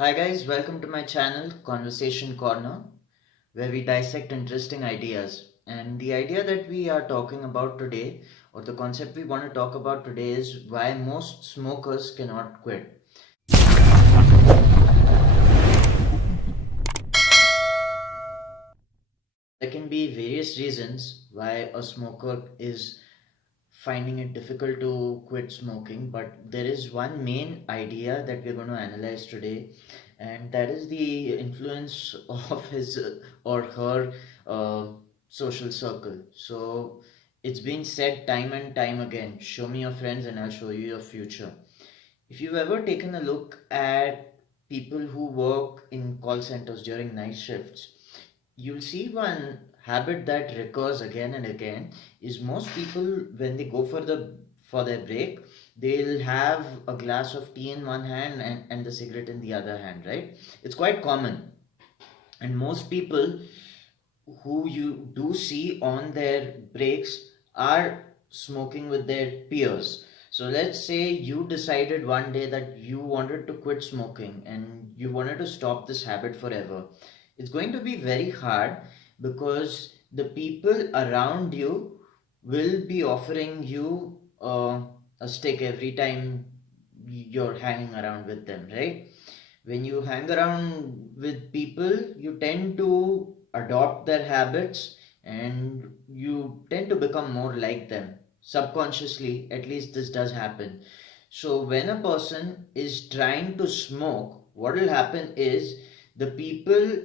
Hi guys, welcome to my channel Conversation Corner, where we dissect interesting ideas. And the idea that we are talking about today, or the concept we want to talk about today, is why most smokers cannot quit. There can be various reasons why a smoker is finding it difficult to quit smoking, but there is one main idea that we're going to analyze today, and that is the influence of his or her uh, social circle. So it's been said time and time again, show me your friends and I'll show you your future. If you've ever taken a look at people who work in call centers during night shifts, you'll see one habit that recurs again and again is most people when they go for their break, they'll have a glass of tea in one hand and the cigarette in the other hand, right? It's quite common. And most people who you do see on their breaks are smoking with their peers. So let's say you decided one day that you wanted to quit smoking and you wanted to stop this habit forever. It's going to be very hard because the people around you will be offering you a stick every time you're hanging around with them, right? When you hang around with people, you tend to adopt their habits and you tend to become more like them. Subconsciously, at least this does happen. So, when a person is trying to smoke, what will happen is the people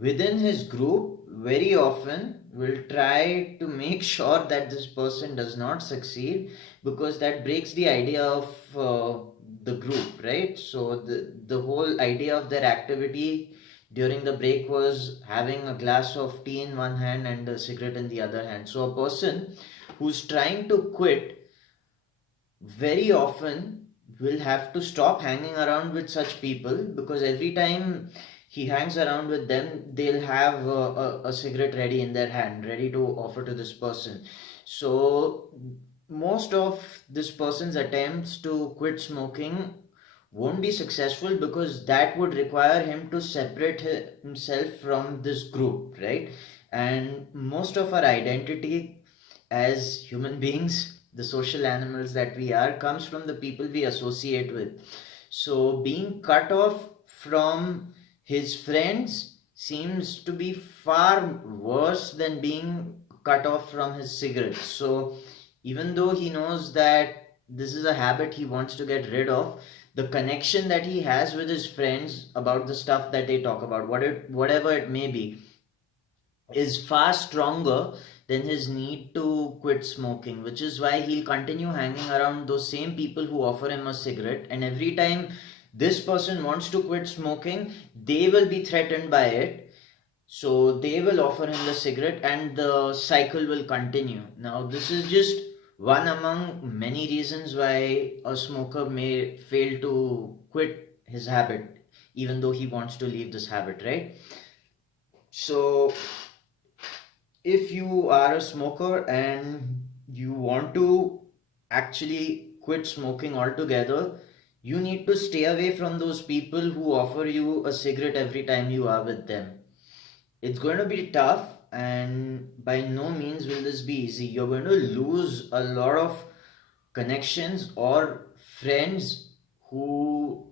within his group very often will try to make sure that this person does not succeed because that breaks the idea of the group, right? So the whole idea of their activity during the break was having a glass of tea in one hand and a cigarette in the other hand. So a person who's trying to quit very often will have to stop hanging around with such people because every time he hangs around with them, they'll have a cigarette ready in their hand, ready to offer to this person. So, most of this person's attempts to quit smoking won't be successful because that would require him to separate himself from this group, right? And most of our identity as human beings, the social animals that we are, comes from the people we associate with. So being cut off from his friends seems to be far worse than being cut off from his cigarettes. So even though he knows that this is a habit he wants to get rid of, the connection that he has with his friends about the stuff that they talk about, whatever it may be, is far stronger than his need to quit smoking, which is why he'll continue hanging around those same people who offer him a cigarette. And every time this person wants to quit smoking, they will be threatened by it. So they will offer him the cigarette, and the cycle will continue. Now, this is just one among many reasons why a smoker may fail to quit his habit, even though he wants to leave this habit, right? So if you are a smoker and you want to actually quit smoking altogether, you need to stay away from those people who offer you a cigarette every time you are with them. It's going to be tough, and by no means will this be easy. You're going to lose a lot of connections or friends who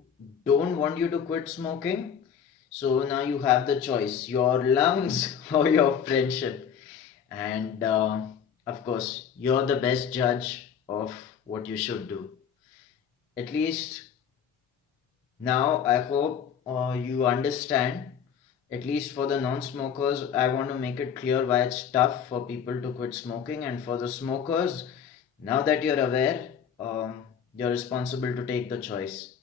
don't want you to quit smoking. So now you have the choice, your lungs or your friendship. And of course, you're the best judge of what you should do. At least now, I hope you understand. At least for the non smokers, I want to make it clear why it's tough for people to quit smoking. And for the smokers, now that you're aware, you're responsible to take the choice.